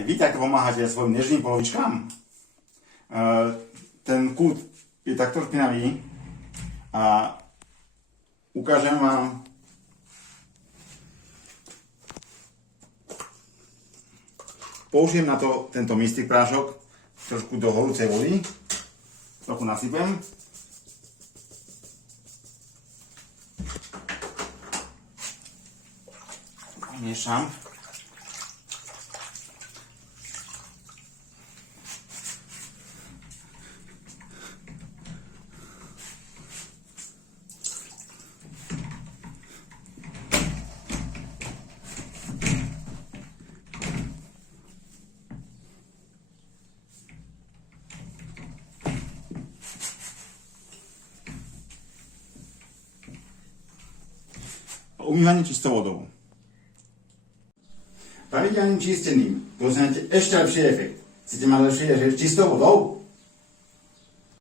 Aj vy takto pomáhate svojim nežným polovičkám. Ten kút je takto špinavý a ukážem vám použijem na to tento mystic prášok trošku do horúcej vody. Trochu nasypem. Miešam. Umývanie čistou vodou. Pravidelným čistením dosiahnete ešte lepší efekt. Chcete mať lepší efekt čistou vodou?